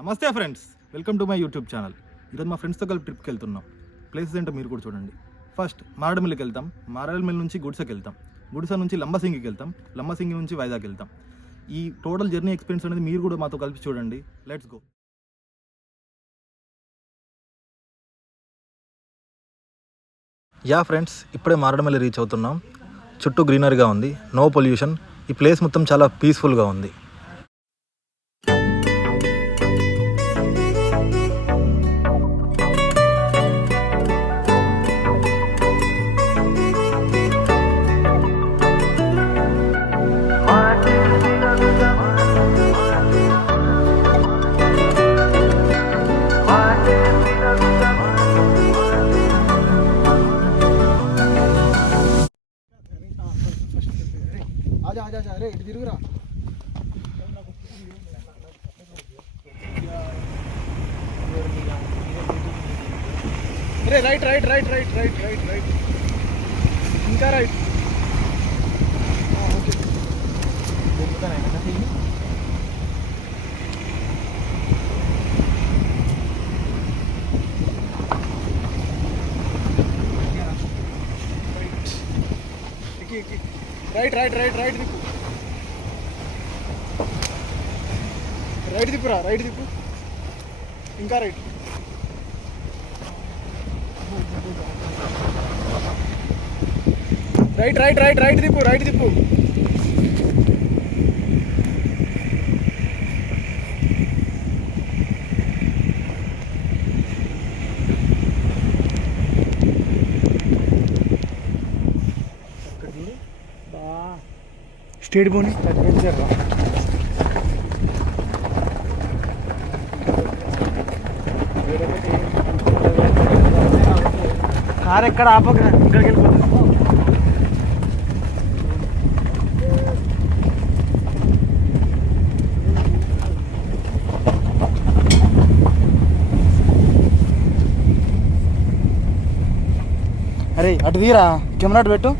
నమస్తే friends, welcome to my YouTube channel. ఈరోజు మా ఫ్రెండ్స్తో కలిపి ట్రిప్కి వెళ్తున్నాం. ప్లేసెస్ ఏంటో మీరు కూడా చూడండి. ఫస్ట్ మారేడుమిల్లికి వెళ్తాం. మారేడుమిల్లి నుంచి గుడిసెకి వెళ్తాం. గుడిసె నుంచి లంబసింగికి వెళ్తాం. లంబసింగి నుంచి వైజాగ్ వెళ్తాం. ఈ టోటల్ జర్నీ ఎక్స్పీరియన్స్ అనేది మీరు కూడా మాతో కలిపి చూడండి. Let's go. యా ఫ్రెండ్స్, ఇప్పుడే మారేడుమిల్లి రీచ్ అవుతున్నాం. చుట్టూ గ్రీనరీగా ఉంది, నో పొల్యూషన్. ఈ ప్లేస్ మొత్తం చాలా పీస్ఫుల్గా ఉంది. అరే ఇటు తిరుగురా. Right right right right right right right ఇంకా right. Okay right right right right దిక్కు, రైట్ దిప్పురా, రైట్ దిప్పు, ఇంకా right. Right right right right దిప్పు, రైట్ దిప్పు. స్టేట్ పోనీ కార్ ఎక్కడ ఆపక ఇక్కడికి వెళ్ళిపోతుంది. అరే అటు తీరా, కెమెరా అటు పెట్టు,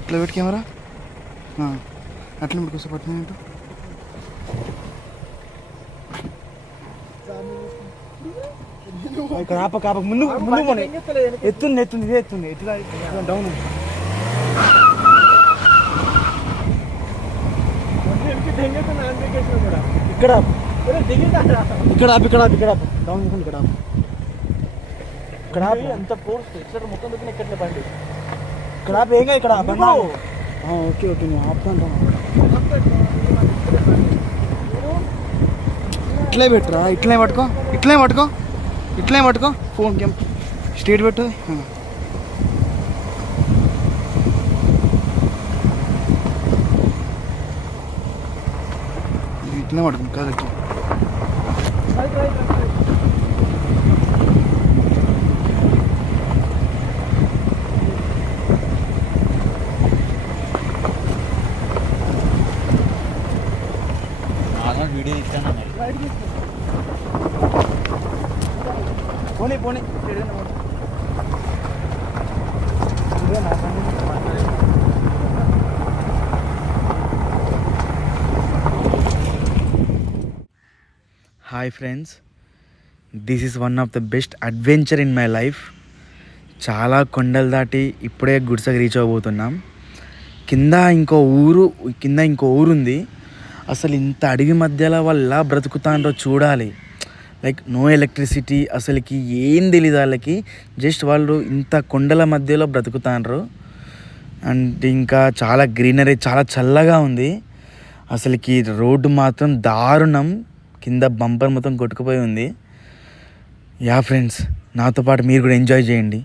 ఇట్లా పెట్టు కెమెరా. అట్లా పెట్టుకోసం పట్టిన ఇక్కడ ఆపక ఆపక ముందు ముందు ఎత్తుంది ఎత్తుంది ఇదే ఎత్తుంది ఎట్లా డౌన్. ఇక్కడ ఇక్కడ ఆపు, ఇక్కడ ఆపు, ఇక్కడ ఆపు, డౌన్ ఇక్కడ ఆపు, ఇక్కడ ఆపు. ఎంత ఫోర్స్ ఇక్కడ మొత్తం దగ్గర ఎక్కడ బండి ఇక్కడ ఆపు. ఏంగా ఇక్కడ ఓకే ఓకే నేను ఆపుతాను. ఇట్లే పెట్టురా, ఇట్లే పట్టుకో, ఇట్లే పట్టుకో, ఇట్లే పట్టుకో. ఫోన్ కేమ్ స్ట్రేట్ పెట్టు. ఇట్లే పట్టుకో కాదు. వీడియో ఇస్తాను పోనీ పోనీ. Hi friends, this is one of the best adventure in my life. చాలా కొండలు దాటి ఇప్పుడే గుడిసెకి రీచ్ అవ్వబోతున్నాం. కింద ఇంకో ఊరు ఉంది. అసలు ఇంత అడవి మధ్యలో వాళ్ళ బ్రతుకుతాండ్రో చూడాలి. లైక్ నో ఎలక్ట్రిసిటీ, అసలుకి ఏం తెలియదు వాళ్ళకి. జస్ట్ వాళ్ళు ఇంత కొండల మధ్యలో బ్రతుకుతాండ్రు. అండ్ ఇంకా చాలా గ్రీనరీ, చాలా చల్లగా ఉంది. అసలుకి రోడ్డు మాత్రం దారుణం, కింద బంపర్ మొత్తం కొట్టుకుపోయి ఉంది. యా ఫ్రెండ్స్, నాతో పాటు మీరు కూడా ఎంజాయ్ చేయండి.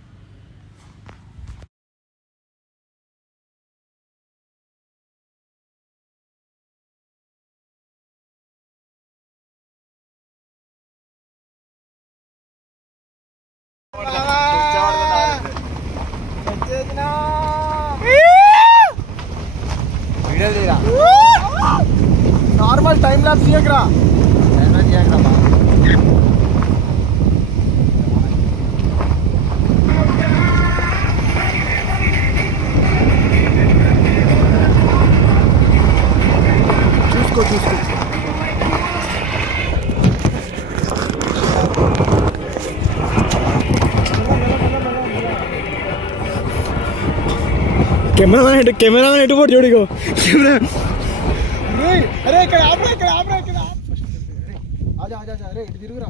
నార్మల్ టైం ల్యాప్స్ చేయకరా. చూసుకో కెమెరామెన్ ఎటు పోటు చూడిగో కెమెరా. అరే ఇక్కడ ఆపరా ఇక్కడ ఆపరా ఇక్కడ. ఆజా ఆజా అరే ఇటు తిరుగురా.